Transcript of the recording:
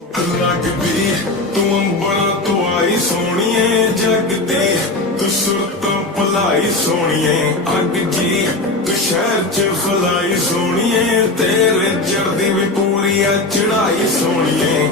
ਲੱਗਦੀ ਤੂੰ ਅੰਬਰਾਂ ਤੋਂ ਆਈ ਸੋਹਣੀਏ ਜਗਦੀ ਤੂੰ ਸੁਰਤ ਭਲਾਈ ਸੋਹਣੀਏ ਅੱਗ ਜੀ ਤੂੰ ਸ਼ਹਿਰ ਚ ਫਲਾਈ ਸੋਹਣੀਏ ਤੇਰੇ ਚੜਦੀ ਵੀ ਪੂਰੀ ਆ ਚੜਾਈ ਸੋਹਣੀਏ